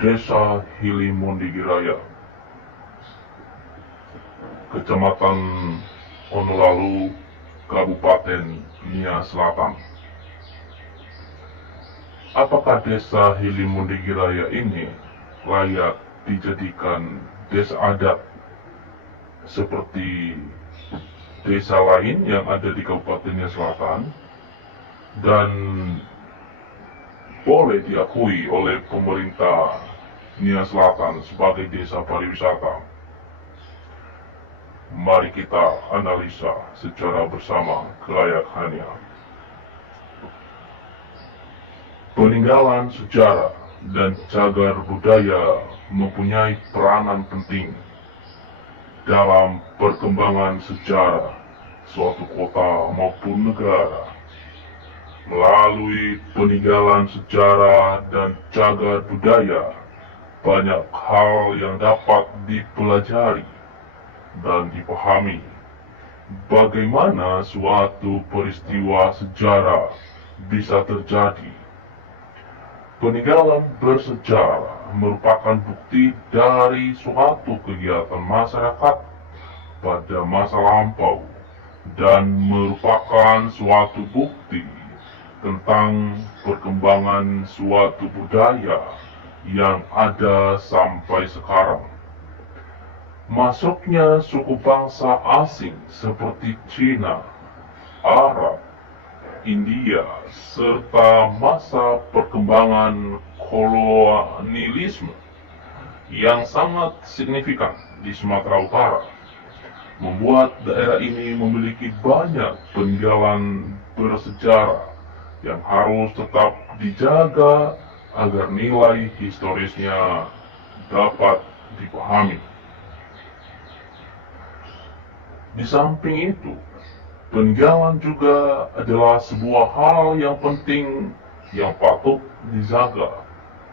Desa Hilimondregeraya, Kecamatan Onolalu, Kabupaten Nia Selatan. Apakah desa Hilimondregeraya ini layak dijadikan desa adat seperti desa lain yang ada di Kabupaten Nia Selatan dan boleh diakui oleh pemerintah Nia Selatan sebagai desa pariwisata? Mari kita analisa secara bersama kelayakannya. Peninggalan sejarah dan cagar budaya mempunyai peranan penting dalam perkembangan sejarah suatu kota maupun negara. Melalui peninggalan sejarah dan cagar budaya, banyak hal yang dapat dipelajari dan dipahami. Bagaimana suatu peristiwa sejarah bisa terjadi. Peninggalan bersejarah merupakan bukti dari suatu kegiatan masyarakat pada masa lampau dan merupakan suatu bukti tentang perkembangan suatu budaya yang ada sampai sekarang. Masuknya suku bangsa asing seperti Cina, Arab, India, serta masa perkembangan kolonialisme yang sangat signifikan di Sumatera Utara, membuat daerah ini memiliki banyak peninggalan bersejarah yang harus tetap dijaga agar nilai historisnya dapat dipahami. Di samping itu, peninggalan juga adalah sebuah hal yang penting yang patut dijaga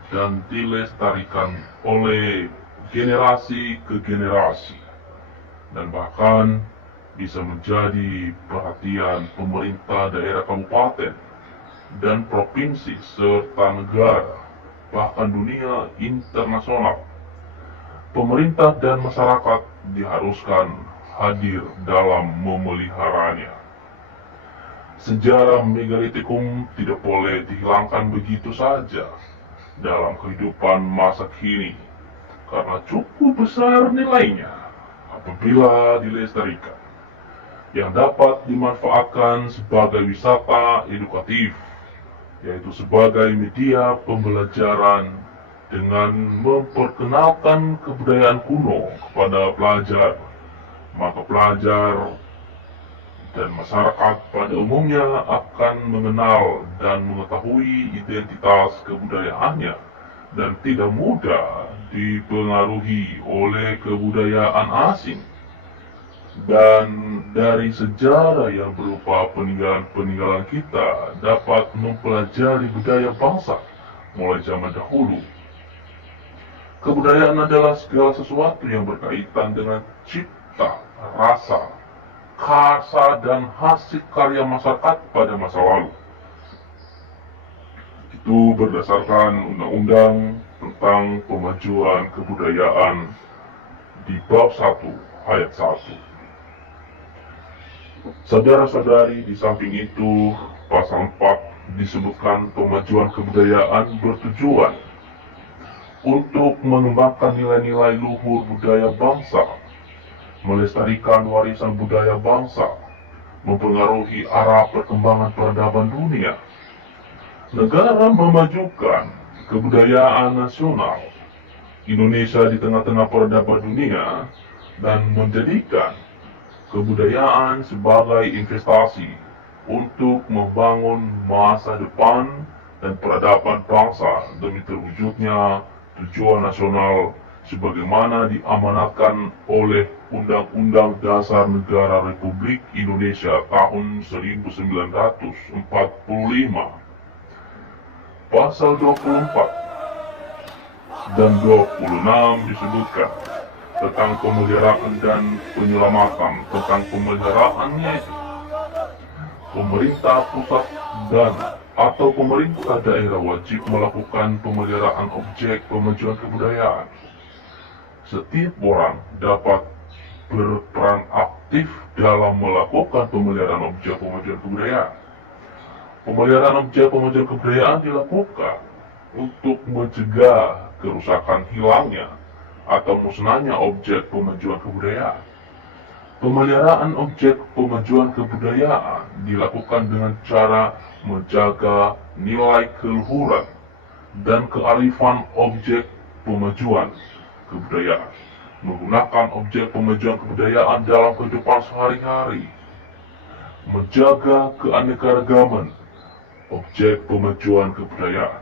dan dilestarikan oleh generasi ke generasi, dan bahkan bisa menjadi perhatian pemerintah daerah kabupaten dan provinsi serta negara, bahkan dunia internasional. Pemerintah dan masyarakat diharuskan hadir dalam memeliharanya. Sejarah megalitikum tidak boleh dihilangkan begitu saja dalam kehidupan masa kini, karena cukup besar nilainya apabila dilestarikan, yang dapat dimanfaatkan sebagai wisata edukatif, yaitu sebagai media pembelajaran dengan memperkenalkan kebudayaan kuno kepada pelajar. Maka pelajar dan masyarakat pada umumnya akan mengenal dan mengetahui identitas kebudayaannya dan tidak mudah dipengaruhi oleh kebudayaan asing. Dan dari sejarah yang berupa peninggalan-peninggalan kita dapat mempelajari budaya bangsa mulai zaman dahulu. Kebudayaan adalah segala sesuatu yang berkaitan dengan cipta, rasa, karsa, dan hasil karya masyarakat pada masa lalu. Itu berdasarkan Undang-Undang tentang Pemajuan Kebudayaan di bab 1 ayat 1. Saudara-saudari, di samping itu, pasal 4 disebutkan pemajuan kebudayaan bertujuan untuk mengembangkan nilai-nilai luhur budaya bangsa, melestarikan warisan budaya bangsa, mempengaruhi arah perkembangan peradaban dunia. Negara memajukan kebudayaan nasional Indonesia di tengah-tengah peradaban dunia dan menjadikan kebudayaan sebagai investasi untuk membangun masa depan dan peradaban bangsa demi terwujudnya tujuan nasional sebagaimana diamanatkan oleh Undang-Undang Dasar Negara Republik Indonesia tahun 1945. Pasal 24 dan 26 disebutkan tentang pemeliharaan dan penyelamatan. Tentang pemeliharaannya, pemerintah pusat dan atau pemerintah daerah wajib melakukan pemeliharaan objek pemajuan kebudayaan. Setiap orang dapat berperan aktif dalam melakukan pemeliharaan objek pemajuan kebudayaan. Pemeliharaan objek pemajuan kebudayaan dilakukan untuk mencegah kerusakan hilangnya atau musnahnya objek pemajuan kebudayaan. Pemeliharaan objek pemajuan kebudayaan dilakukan dengan cara menjaga nilai keluhuran dan kearifan objek pemajuan kebudayaan, menggunakan objek pemajuan kebudayaan dalam kehidupan sehari-hari, menjaga keanekaragaman objek pemajuan kebudayaan,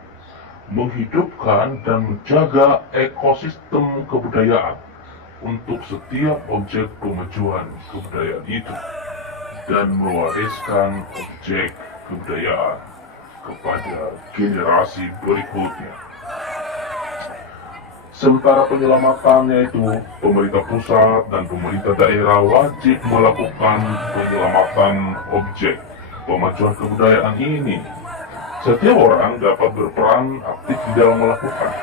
menghidupkan dan menjaga ekosistem kebudayaan untuk setiap objek pemajuan kebudayaan itu, dan mewariskan objek kebudayaan kepada generasi berikutnya. Sementara penyelamatannya itu, pemerintah pusat dan pemerintah daerah wajib melakukan penyelamatan objek pemajuan kebudayaan ini. Setiap orang dapat berperan aktif di dalam melakukan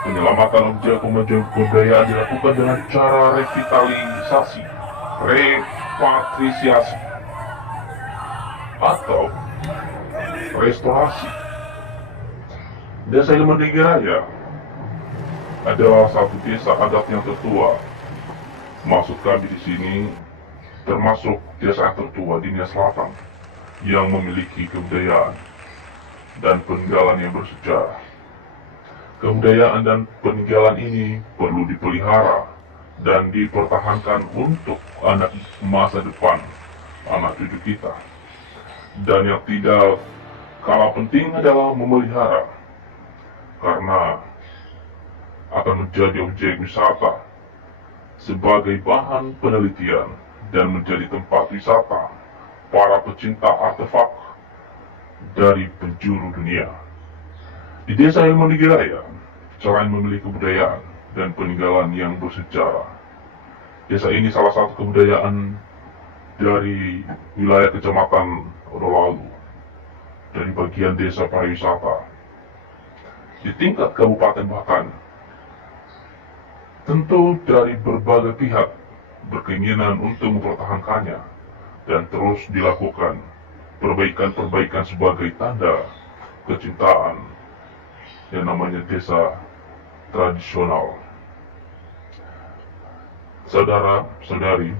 penyelamatan objek pemajuan kebudayaan dilakukan dengan cara revitalisasi, repatriasi, atau restorasi. Desa Hilimondregeraya adalah satu desa adat yang tertua. Maksud kami di sini termasuk desa tertua di Nia Selatan yang memiliki kebudayaan dan peninggalan yang bersejarah. Kebudayaan dan peninggalan ini perlu dipelihara dan dipertahankan untuk anak masa depan, anak cucu kita. Dan yang tidak kalah penting adalah memelihara, karena akan menjadi objek wisata sebagai bahan penelitian dan menjadi tempat wisata para pecinta artefak dari penjuru dunia. Di desa Hilimondregeraya, selain memiliki kebudayaan dan peninggalan yang bersejarah, desa ini salah satu kebudayaan dari wilayah kecamatan Odolalu, dari bagian desa pariwisata. Di tingkat kabupaten bahkan, tentu dari berbagai pihak berkeinginan untuk mempertahankannya dan terus dilakukan perbaikan-perbaikan sebagai tanda kecintaan yang namanya desa tradisional. Saudara-saudari,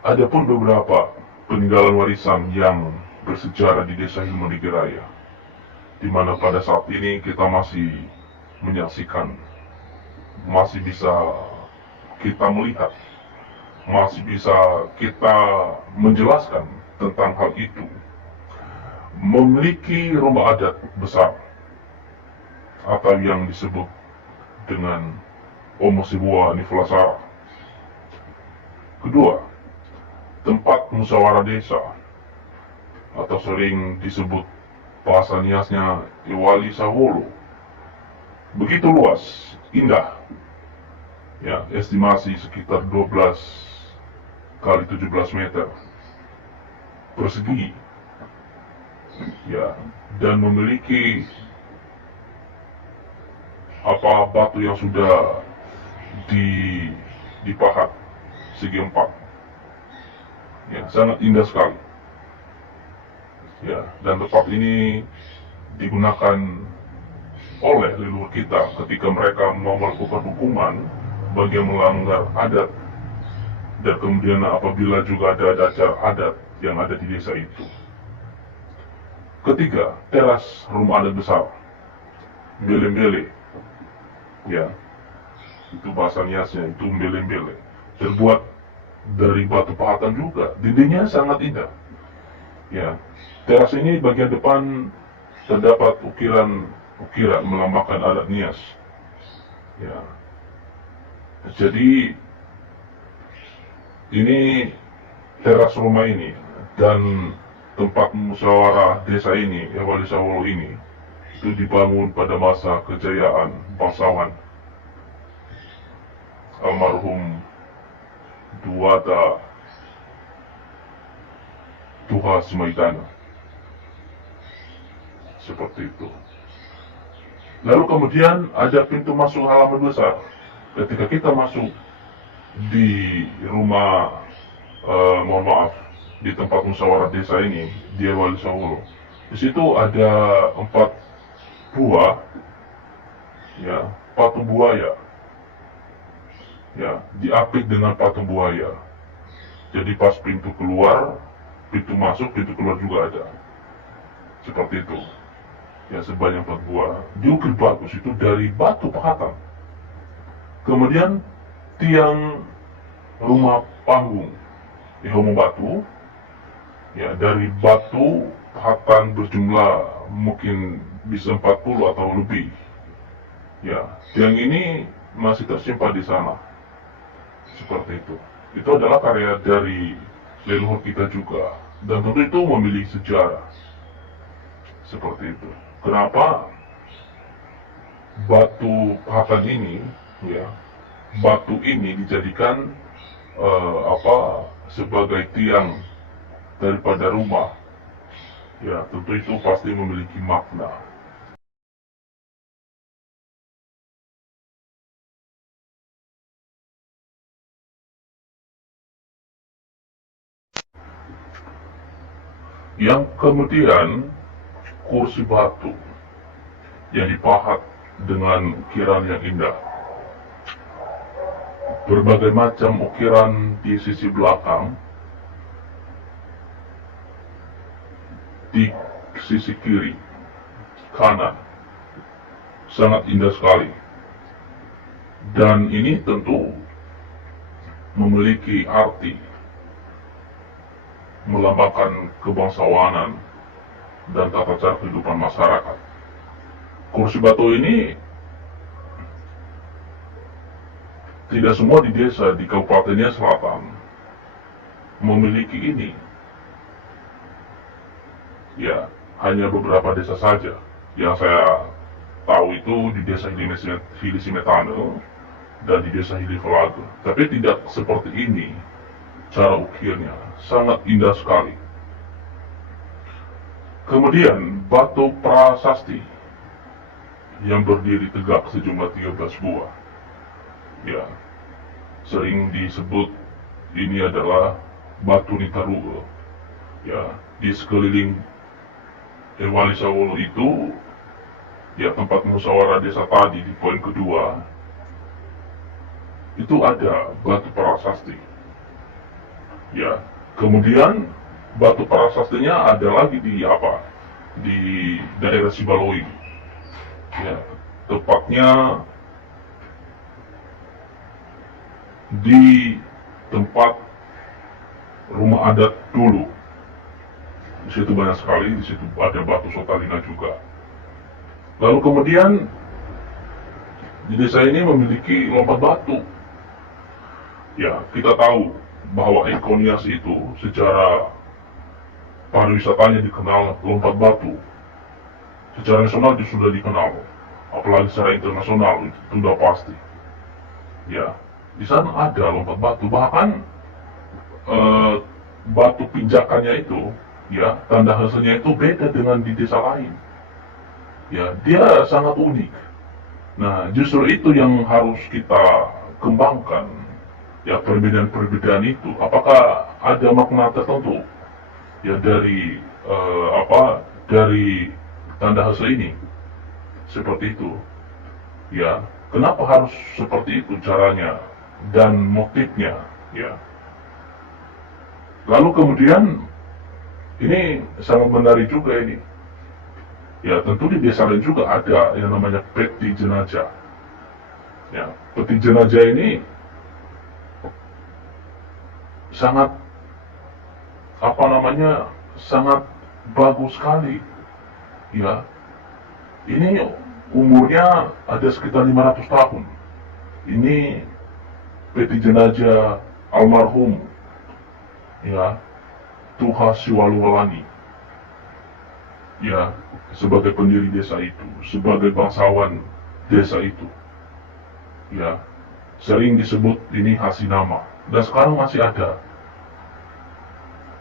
ada pun beberapa peninggalan warisan yang bersejarah di desa Hilimondregeraya, di mana pada saat ini kita masih menyaksikan, masih bisa kita melihat, masih bisa kita menjelaskan tentang hal itu. Memiliki rumah adat besar atau yang disebut dengan Omosibua Nifulasara. Kedua, tempat musyawarah desa atau sering disebut bahasa niasnya Iwali Sawolo. Begitu luas, indah, ya, estimasi sekitar 12 kali 17 meter persegi, ya, dan memiliki batu yang sudah dipahat segi empat, ya, sangat indah sekali, ya, dan tempat ini digunakan oleh leluhur kita ketika mereka mau melakukan hukuman bagi yang melanggar adat, dan kemudian apabila juga ada acara adat yang ada di desa itu. Ketiga, teras rumah adat besar, mbele-mbele, ya, itu bahasa niasnya, itu mbele-mbele, terbuat dari batu pahatan juga, dindingnya sangat indah, ya. Teras ini bagian depan terdapat ukiran melambangkan adat nias, ya. Jadi ini teras rumah ini dan tempat musyawarah desa ini, Iwali Sawolo ini, itu dibangun pada masa kejayaan bangsawan almarhum Duwata Tuhan Semaidana. Seperti itu. Lalu kemudian ada pintu masuk halaman besar. Ketika kita masuk di rumah, mohon maaf, di tempat musyawarah desa ini, di Wali Sawolo, di situ ada 4 buah, ya, patung buaya, ya, diapit dengan patung buaya. Jadi pas pintu keluar, pintu masuk, pintu keluar juga ada. Seperti itu. Ya, sebanyak 4 buah. Diukir bagus itu dari batu pahatan. Kemudian tiang rumah panggung Homo batu, ya, dari batu pahatan berjumlah mungkin bisa 40 atau lebih. Ya, tiang ini masih tersimpan di sana. Seperti itu. Itu adalah karya dari leluhur kita juga, dan tentu itu memiliki sejarah. Seperti itu. Kenapa batu pahatan ini, ya, batu ini dijadikan sebagai tiang daripada rumah? Ya, tentu itu pasti memiliki makna. Yang kemudian kursi batu yang dipahat dengan ukiran yang indah. Berbagai macam ukiran di sisi belakang, di sisi kiri, kanan. Sangat indah sekali. Dan ini tentu memiliki arti, melambangkan kebangsawanan dan tata cara kehidupan masyarakat. Kursi batu ini tidak semua di desa di Kabupaten Nia Selatan memiliki ini. Ya, hanya beberapa desa saja. Yang saya tahu itu di desa Hilisimetano dan di desa Hilifelaga. Tapi tidak seperti ini cara ukirnya. Sangat indah sekali. Kemudian batu prasasti yang berdiri tegak sejumlah 13 buah. Ya, sering disebut ini adalah batu Nitarugo. Ya, di sekeliling Wali Sawolo itu, ya, tempat musyawarah desa tadi di poin kedua, itu ada batu prasasti. Ya, kemudian batu prasastinya ada lagi di daerah Sibaloi. Ya, tepatnya di tempat rumah adat dulu. Di situ banyak sekali, di situ ada batu Sotalina juga. Lalu kemudian di desa ini memiliki lompat batu. Ya, kita tahu bahwa Ikonias itu secara pariwisatanya dikenal lompat batu. Secara nasional sudah dikenal, apalagi secara internasional itu sudah pasti. Ya, di sana ada lompat batu, bahkan batu pinjakannya itu, ya, tanda hasilnya itu beda dengan di desa lain. Ya, dia sangat unik. Nah, justru itu yang harus kita kembangkan. Ya, perbedaan-perbedaan itu, apakah ada makna tertentu? Ya, dari dari tanda hasil ini, seperti itu. Ya, kenapa harus seperti itu caranya dan motifnya? Ya. Lalu kemudian ini sangat menarik juga ini. Ya, tentu di desa lain juga ada yang namanya peti jenazah. Ya, peti jenazah ini sangat sangat bagus sekali. Ya, ini umurnya ada sekitar 500 tahun. Ini peti jenazah almarhum, ya, Tuha Siwaluwalani. Ya, sebagai pendiri desa itu, sebagai bangsawan desa itu. Ya, sering disebut ini Hasinama, dan sekarang masih ada.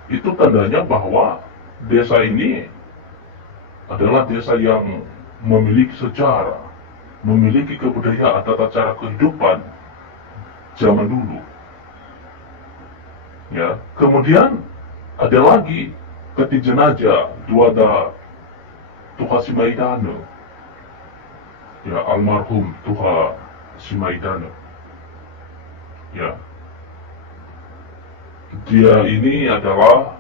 itu tandanya bahwa desa ini adalah desa yang memiliki sejarah, memiliki kebudayaan, tata cara kehidupan zaman dulu. Ya, kemudian ada lagi keti jenazah dua ada Tuha Simaidana, ya almarhum Tuha Simaidana. Ya, dia ini adalah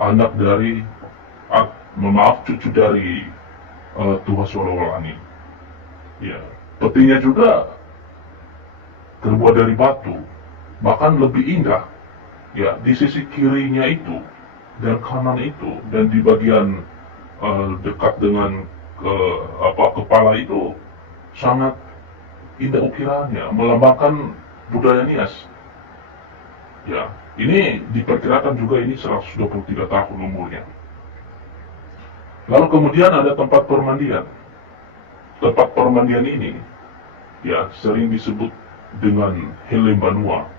anak dari, cucu dari Tuha Solowalani. Ya, petinya juga terbuat dari batu, bahkan lebih indah. Ya, di sisi kirinya itu dan kanan itu, dan di bagian dekat dengan kepala itu sangat indah ukirannya, melambangkan budaya Nias. Ya, ini diperkirakan juga ini 123 tahun umurnya. Lalu kemudian ada tempat permandian. Tempat permandian ini ya sering disebut dengan Hilimondregeraya.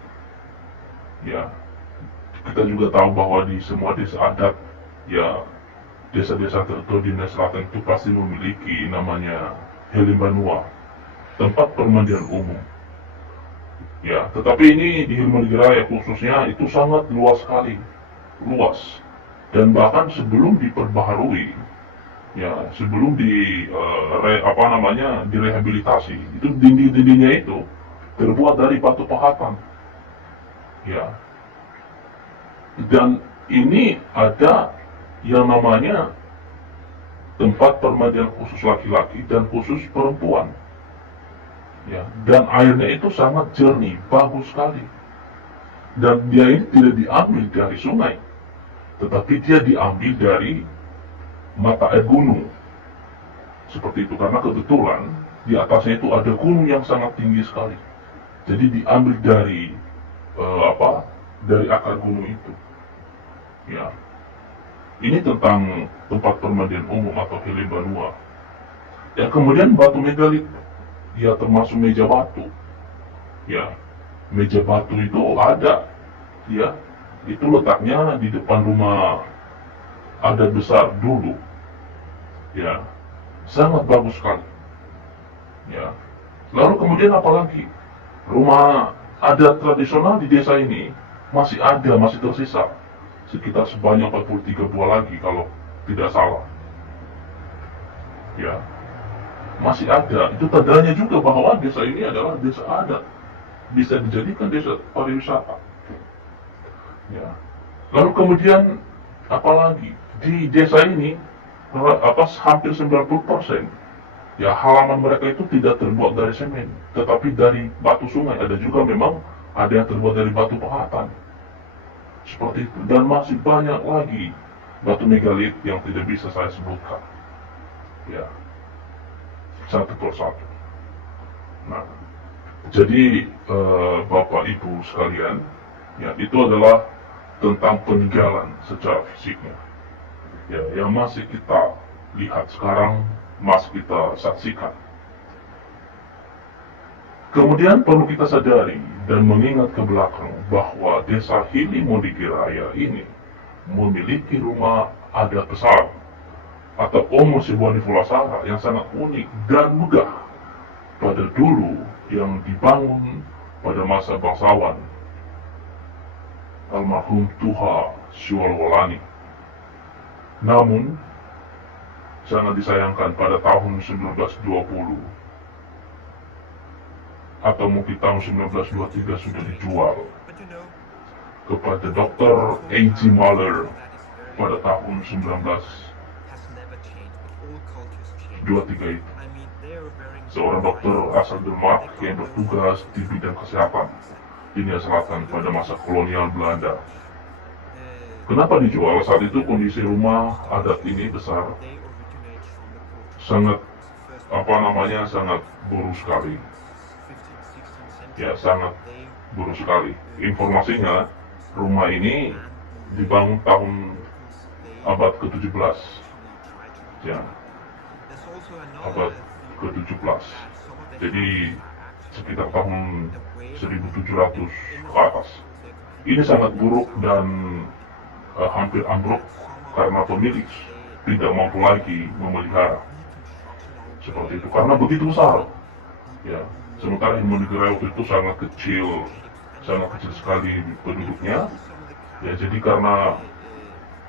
Ya, kita juga tahu bahwa di semua desa adat, ya desa-desa tertentu di Sulawesi Selatan itu pasti memiliki namanya Hilimondregeraya, tempat permandian umum. Ya, tetapi ini di Hilimondregeraya khususnya itu sangat luas sekali, luas. Dan bahkan sebelum diperbaharui, ya sebelum direhabilitasi, itu dinding-dindingnya itu terbuat dari batu pahatan. Ya, dan ini ada yang namanya tempat permandian khusus laki-laki dan khusus perempuan. Ya, dan airnya itu sangat jernih, bagus sekali. Dan dia ini tidak diambil dari sungai, tetapi dia diambil dari mata air gunung. Seperti itu, karena kebetulan di atasnya itu ada gunung yang sangat tinggi sekali. Jadi diambil dari dari akar gunung itu. Ya, ini tentang tempat permandian umum atau Hilimondregeraya. Ya, kemudian batu megalit, ya termasuk meja batu. Ya, meja batu itu ada, ya itu letaknya di depan rumah adat besar dulu. Ya, sangat bagus sekali. Ya, lalu kemudian apalagi rumah adat tradisional di desa ini masih ada, masih tersisa sekitar sebanyak 43 buah lagi kalau tidak salah. Ya, masih ada. Itu tandanya juga bahwa desa ini adalah desa adat, bisa dijadikan desa pariwisata. Ya, lalu kemudian apalagi di desa ini hampir 90% ya halaman mereka itu tidak terbuat dari semen, tetapi dari batu sungai. Ada juga memang ada yang terbuat dari batu pahatan. Seperti itu, dan masih banyak lagi batu megalit yang tidak bisa saya sebutkan. Ya, satu persatu. Nah, jadi Bapak Ibu sekalian, ya itu adalah tentang peninggalan secara fisiknya. Ya, yang masih kita lihat sekarang, masih kita saksikan. Kemudian perlu kita sadari dan mengingat ke belakang bahwa desa Hilimondregeraya ini memiliki rumah adat besar atau Omo Sibuani Fulasara yang sangat unik dan megah pada dulu, yang dibangun pada masa bangsawan almarhum Tuha Solowalani. Namun sangat disayangkan pada tahun 1920 atau mungkin tahun 1923 sudah dijual kepada Dr. A.G. Mahler pada tahun 1923 itu. Seorang dokter asal Denmark yang bertugas di bidang kesehatan di Sulawesi Selatan pada masa kolonial Belanda. Kenapa dijual? Saat itu kondisi rumah adat ini besar, sangat sangat buruk sekali. Ya, sangat buruk sekali. Informasinya, rumah ini dibangun tahun abad ke-17. Ya, abad ke-17. Jadi sekitar tahun 1700 ke atas. Ini sangat buruk dan hampir ambruk karena pemilik tidak mampu lagi memelihara. Seperti itu, karena begitu besar. Ya, sementara Hilimondregeraya waktu itu sangat kecil sekali penduduknya. Ya, jadi karena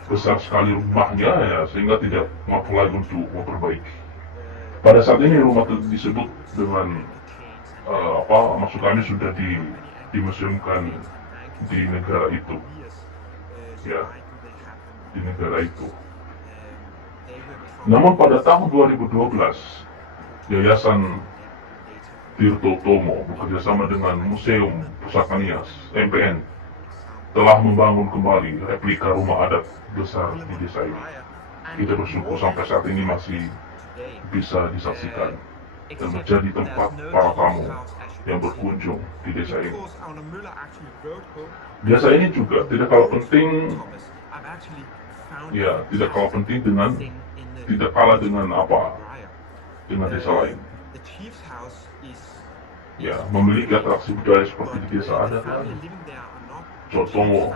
besar sekali rumahnya, ya sehingga tidak mampu lagi untuk memperbaiki. Pada saat ini rumah disebut dengan maksud kami sudah dimuseumkan di negara itu, ya, di negara itu. Namun pada tahun 2012, Yayasan Tirto Tomo bekerjasama dengan Museum Pusaka Nias (MPN) telah membangun kembali replika rumah adat besar di desa ini. Kita bersyukur sampai saat ini masih bisa disaksikan dan menjadi tempat para tamu yang berkunjung di desa ini. Desa ini juga tidak kalah penting, ya, tidak kalah dengan dengan desa lain. Ya, memiliki atraksi budaya seperti di desa adat lain. Contoh,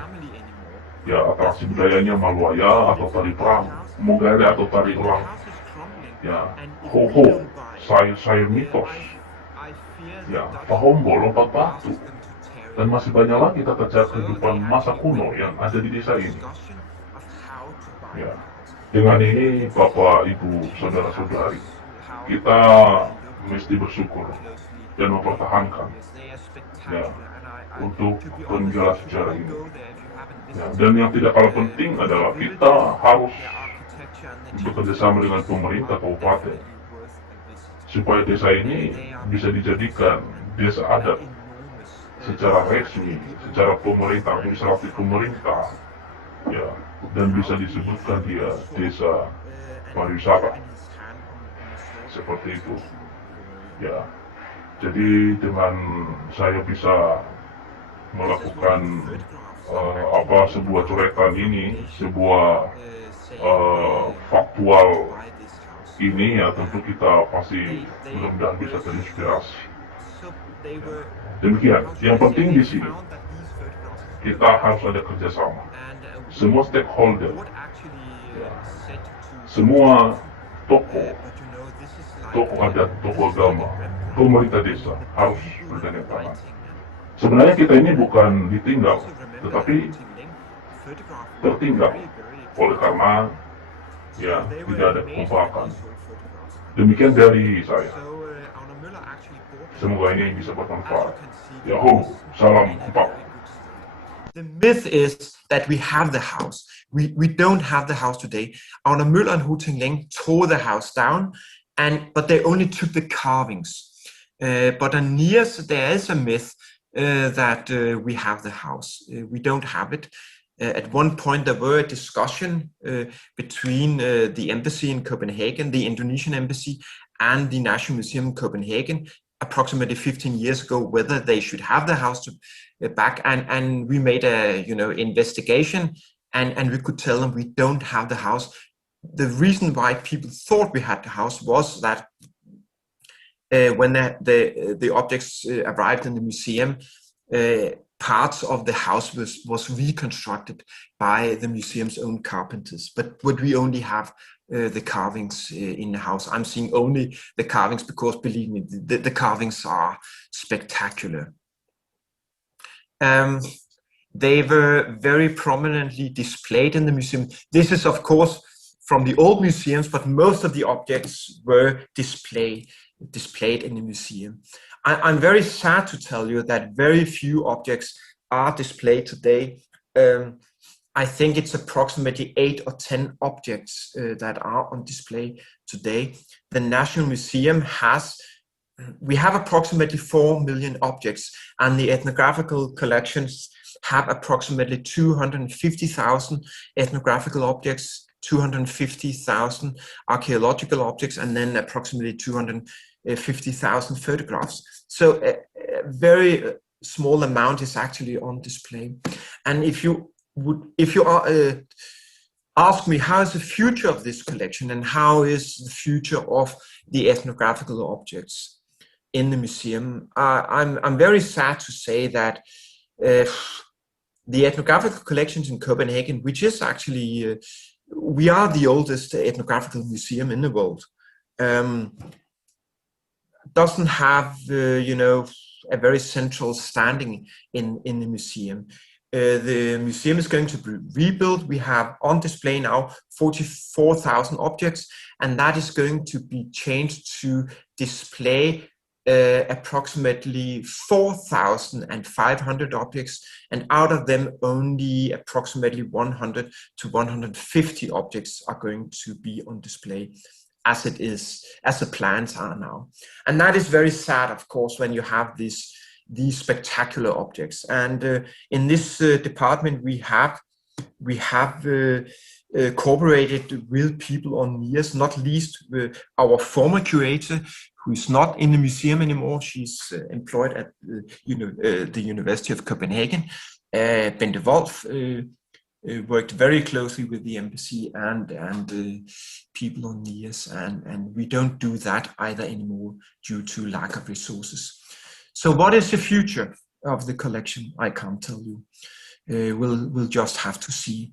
ya, atraksi budayanya Malwaya atau tari perang, Mogare atau tari elang, ya, ho-ho, sayur mitos, ya, pahombo, lompat batu, dan masih banyak lagi tata cara kehidupan masa kuno yang ada di desa ini. Ya, dengan ini Bapak, Ibu, Saudara-saudari, kita mesti bersyukur dan mempertahankan, ya, untuk peninggalan sejarah ini. Ya, dan yang tidak kalah penting adalah kita harus bekerjasama dengan pemerintah kabupaten supaya desa ini bisa dijadikan desa adat secara resmi, secara pemerintah, administratif pemerintah, ya, dan bisa disebutkan dia desa pariwisata, seperti itu, ya. Jadi dengan saya bisa melakukan sebuah coretan ini, sebuah faktual ini, ya tentu kita pasti mudah-mudahan bisa terinspirasi. Demikian, yang penting di sini kita harus ada kerjasama, semua stakeholder, ya, semua tokoh adat, tokoh agama, pemerintah desa harus bergandeng tangan. Sebenarnya kita ini bukan ditinggal, tetapi tertinggal oleh karena, ya, tidak ada kekompakan. Demikian dari saya. Semoga ini bisa bermanfaat. Yahoo, salam empat. The myth is that we have the house. We don't have the house today. Agner Møller and Hu Tingleng tore the house down, but they only took the carvings. But on Nias, there is a myth that we have the house. We don't have it. At one point, there were a discussion between the embassy in Copenhagen, the Indonesian embassy, and the National Museum in Copenhagen, approximately 15 years ago, whether they should have the house back. And we made a investigation, and we could tell them we don't have the house. The reason why people thought we had the house was that when the objects arrived in the museum, parts of the house was reconstructed by the museum's own carpenters, but we only have the carvings in the house. I'm seeing only the carvings because, believe me, the carvings are spectacular. They were very prominently displayed in the museum. This is, of course, from the old museums, but most of the objects were displayed in the museum. I'm very sad to tell you that very few objects are displayed today. I think it's approximately 8 or 10 objects that are on display today. The National Museum we have approximately 4 million objects, and the ethnographical collections have approximately 250,000 ethnographical objects, 250,000 archaeological objects, and then approximately 250,000 photographs. So a very small amount is actually on display. And if you ask me how is the future of this collection and how is the future of the ethnographical objects in the museum, I'm very sad to say that the ethnographical collections in Copenhagen, which is actually, we are the oldest ethnographical museum in the world, doesn't have, a very central standing in the museum. The museum is going to be rebuilt. We have on display now 44,000 objects, and that is going to be changed to display approximately 4,500 objects, and out of them only approximately 100 to 150 objects are going to be on display as the plans are now. And that is very sad, of course, when you have these spectacular objects. And in this department, we have cooperated with people on years, not least our former curator, who is not in the museum anymore. She's employed at the University of Copenhagen. Bente Wolf worked very closely with the embassy and people on years, and we don't do that either anymore due to lack of resources. So what is the future of the collection? I can't tell you. We'll just have to see.